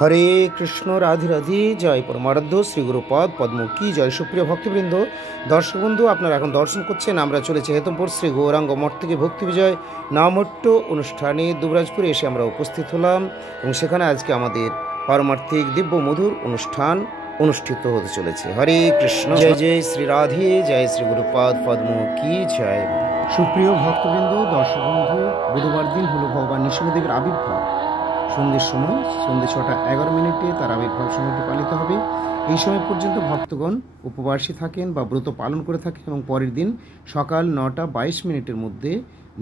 হরে কৃষ্ণ, রাধে রাধে, জয় পরমারাধ্য শ্রী গুরুপদ পদ্ম কি জয়। সুপ্রিয় ভক্তবৃন্দ, দর্শক বন্ধু, আপনারা এখন দর্শন করছেন। আমরা চলেছি হেতমপুর শ্রী গৌরাঙ্গ মঠ থেকে ভক্তি বিজয় নামট্য অনুষ্ঠানে দুবরাজপুরে এসে আমরা উপস্থিত হলাম এবং সেখানে আজকে আমাদের পারমার্থিক দিব্য মধুর অনুষ্ঠান অনুষ্ঠিত হতে চলেছে। হরে কৃষ্ণ, জয় জয় শ্রী রাধে, জয় শ্রী গুরুপদ পদ্ম কি জয়। সুপ্রিয় ভক্তবৃন্দ, দর্শক বন্ধু, বুধবার দিন হলো ভগবান নৃসিংহদেবের আবির্ভাব। সন্ধ্যের সময় সন্ধ্যে 6:11 তার আবির্ভাব সময়টি পালিত হবে। এই সময় পর্যন্ত ভক্তগণ উপবাসী থাকেন বা ব্রত পালন করে থাকেন এবং পরের দিন সকাল 9:22 মধ্যে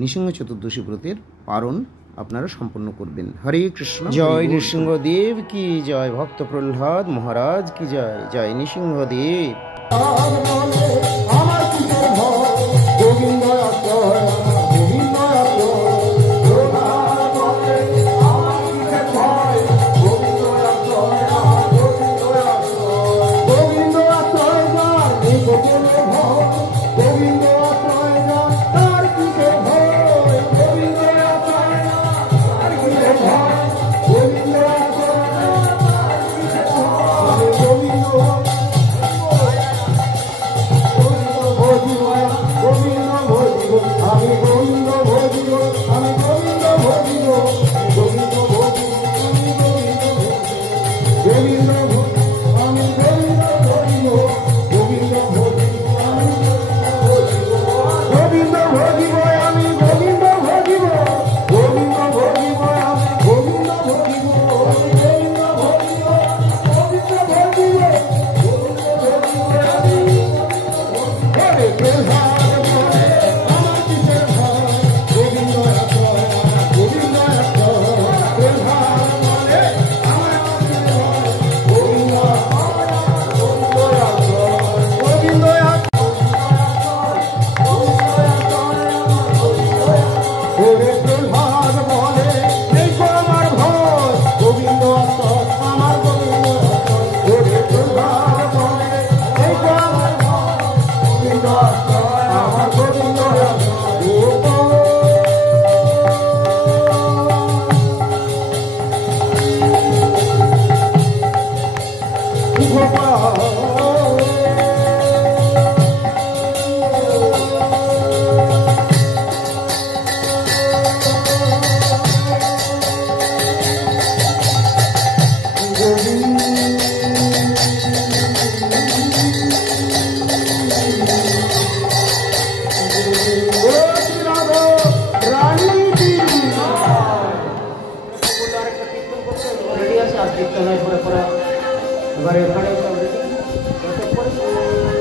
নৃসিংহ চতুর্দশী ব্রতের পালন আপনারা সম্পন্ন করবেন। হরে কৃষ্ণ, জয় নৃসিংহদেব কি জয়। ভক্ত প্রহ্লাদ মহারাজ কি জয়। জয় নৃসিংহদেব।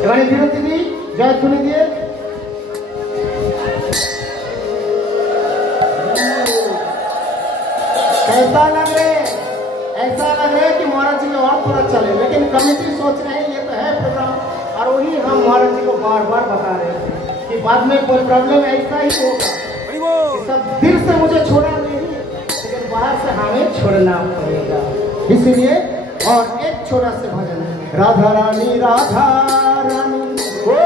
এবারে বিরতি দিই, জয়ধ্বনি দিয়ে। कैसा लग रहे? ऐसा लग रहा है कि महाराज जी और थोड़ा चले, लेकिन कमेटी सोच रहे हैं ये तो है प्रोग्राम, और वही हम महाराज जी को बार बार बता रहे हैं कि बाद में कोई प्रॉब्लम ऐसा ही होगा कि सब दिल से मुझे छोड़ा नहीं, लेकिन बाहर से हमें छोड़ना पड़ेगा। इसीलिए और एक छोटा से भजन, राधा रानी राधा रानी ओ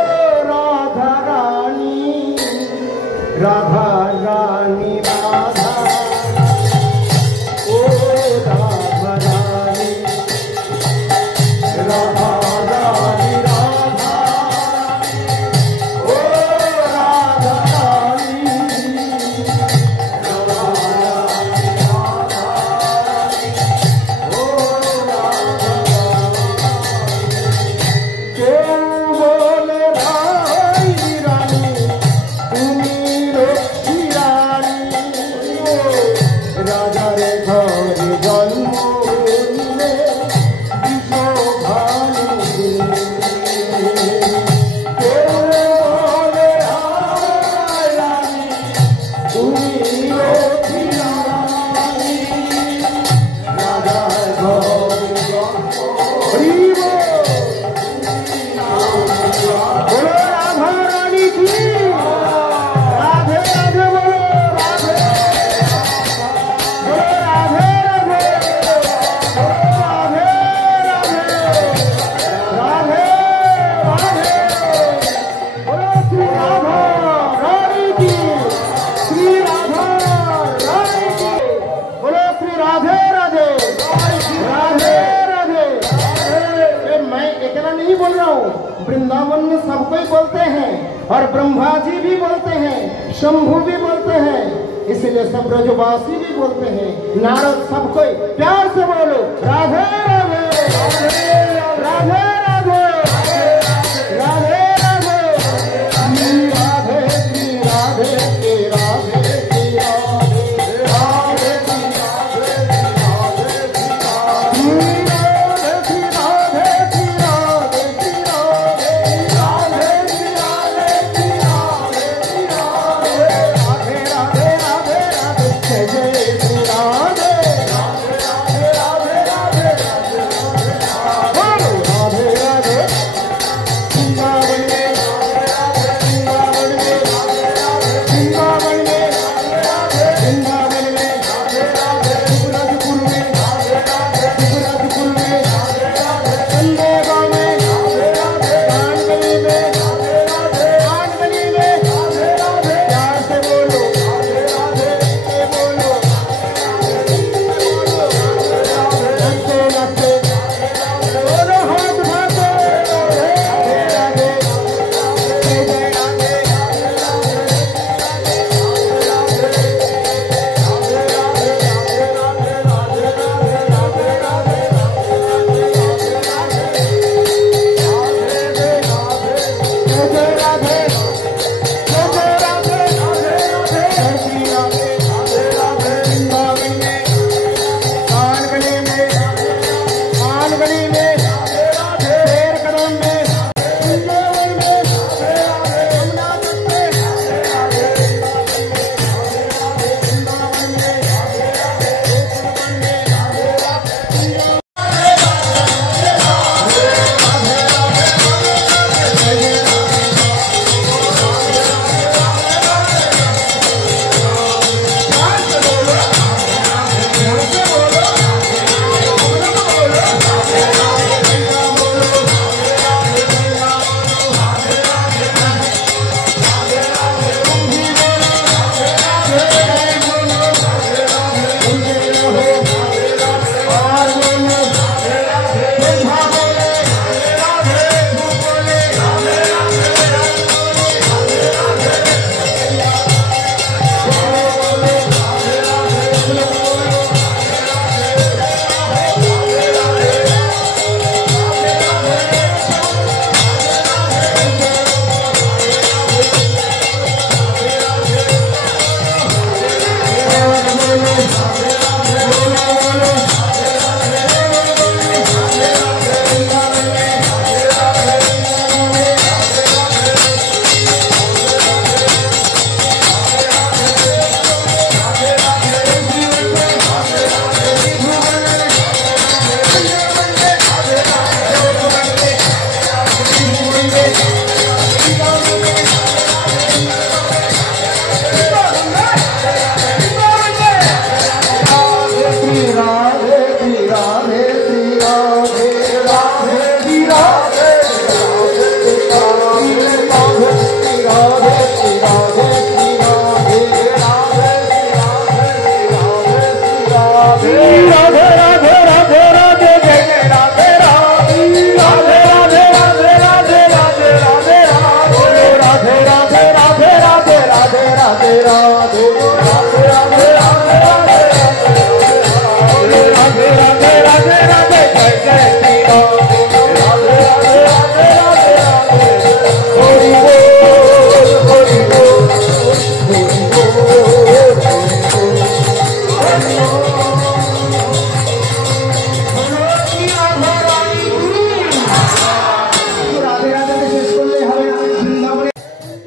राधा रानी, राधा रानी राधा ओ राधा रानी, राधा रानी राधा ओ राधा रानी, राधा रानी राधा ओ राधा सबको ही बोलते हैं और ब्रह्मा जी भी बोलते हैं, शंभु भी बोलते हैं, इसलिए सब ब्रजवासी भी बोलते हैं। नारद सबको प्यार से बोलो राधे राधे राधे राधे राधे राधे राधे राधे राधे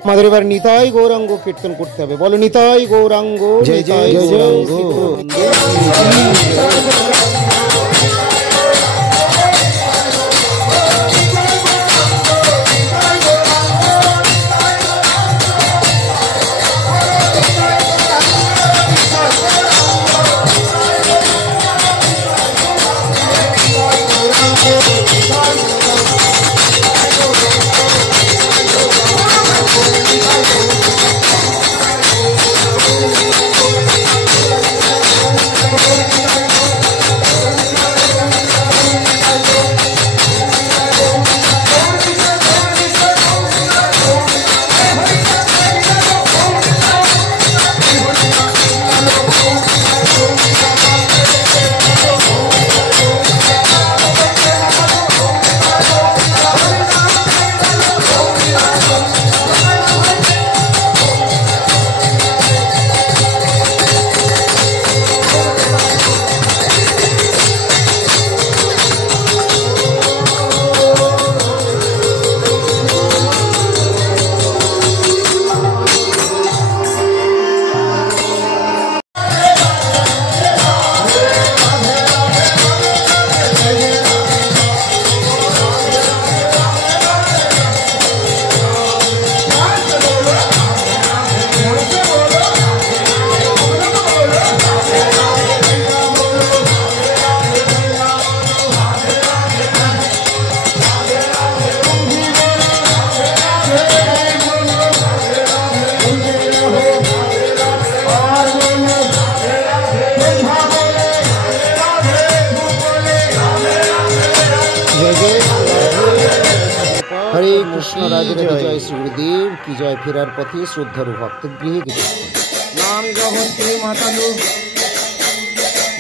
আমাদের এবার নিতাই গৌরাঙ্গ কীর্তন করতে হবে। বলো নিতাই গৌরাঙ্গ, জয় জয় গৌরাঙ্গ। হরে কৃষ্ণ, রাধে রাধে, জয় শ্রী গুরুদেব কি জয়। ফেরার পথে শ্রদ্ধারু ভক্ত গৃহে नाम जगत के मातालो,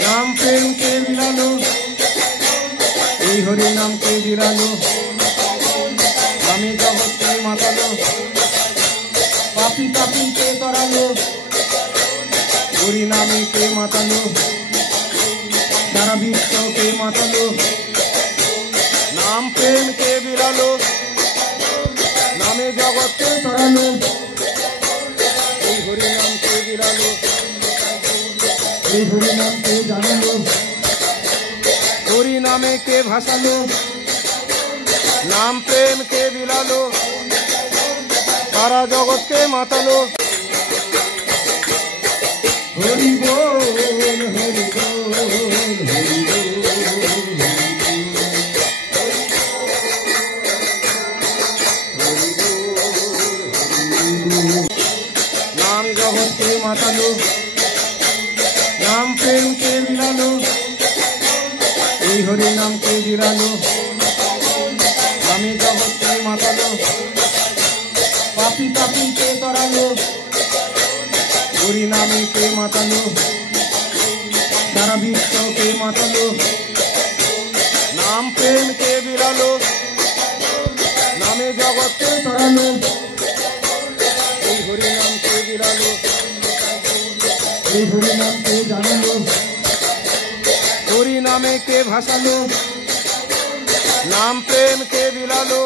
नाम प्रेम के बिरालो, এই হরি নাম কে বিরালো। নামে জগৎ কে মাতালো, পাপি পাপি কে তরালো, হরি নামে কে মাতালো, সারা বিশ্ব কে মাতালো। নাম প্রেম কে বিরালো, নামে জগৎ কে তরালো, এই হরি নাম কে বিরালো, এই হরি নাম কে জানালো, হরি নামে কে ভাসালো, নাম প্রেম কে বিলালো, সারা জগৎ কে মাতালো। হরি বল হরি বল হরি বল। নাম জগৎ কে মাতালো, নাম প্রেম কে বিলালো, এই হরি নাম কে বিরালো, নামে জগৎ কে মাতালো, পাপি পাপি কে তরালো, হরি নামে কে মাতালো, সারা বিশ্ব কে মাতালো। নাম প্রেম কে বিরালো, নামে জগৎ কে তরালো, এই হরি নাম কে বিরালো, এই হরি নাম কে জানালো, হরি নামে কে ভাসালো, নাম প্রেম কে বিলালো,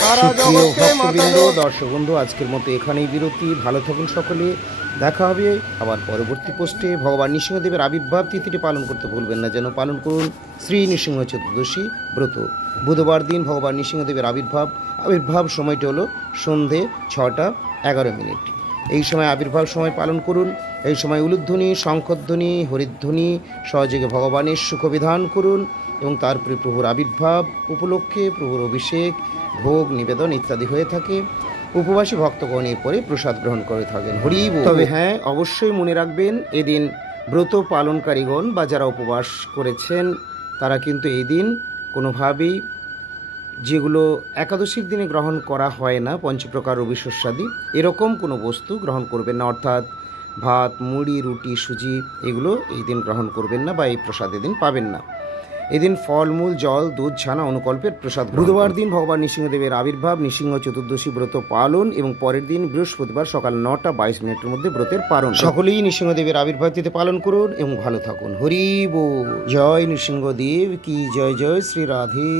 সারা জগৎ কে মাতালো। দর্শক বন্ধু, আজকের মতো এখানেই বিরতি। ভালো থাকুন সকলে, দেখা হবে আবার পরবর্তী পোস্টে। ভগবান নৃসিংহদেবের আবির্ভাব তিথিটি পালন করতে ভুলবেন না, যেন পালন করুন শ্রী নৃসিংহ চতুর্দশী ব্রত। বুধবার দিন ভগবান নৃসিংহদেবের আবির্ভাব সময়টি হলো সন্ধে 6টা 11 এই সময় আবির্ভাব সময় পালন করুন। এই সময় উলুধ্বনি, শঙ্খধ্বনি, হরিধ্বনি সহযোগে ভগবানের সুখবিধান করুন এবং তারপরে প্রভুর আবির্ভাব উপলক্ষে প্রভুর অভিষেক, ভোগ নিবেদন ইত্যাদি হয়ে থাকে। উপবাসী ভক্তগণ এরপরে প্রসাদ গ্রহণ করে থাকেন। হরি বল। তবে হ্যাঁ, অবশ্যই মনে রাখবেন, এদিন ব্রত পালনকারীগণ বা যারা উপবাস করেছেন তারা কিন্তু এই দিন কোনোভাবেই যেগুলো একাদশীর দিনে গ্রহণ করা হয় না, পঞ্চপ্রকার রবিশস্যাদি, এরকম কোনো বস্তু গ্রহণ করবেন না। অর্থাৎ ভাত, মুড়ি, রুটি, সুজি এগুলো এই দিন গ্রহণ করবেন না বা এই প্রসাদ এদিন পাবেন না। এদিন ফলমূল, জল, দুধ, ছানা অনুকল্পের প্রসাদ। বুধবার দিন ভগবান নৃসিংহদেবের আবির্ভাব, নৃসিংহ চতুর্দশী ব্রত পালন এবং পরের দিন বৃহস্পতিবার সকাল 9টা 22 মধ্যে ব্রতের পালন। সকলেই নৃসিংহদেবের আবির্ভাব তিথি পালন করুন এবং ভালো থাকুন। হরি বল। জয় নৃসিংহদেব কি জয়। জয় শ্রী রাধে।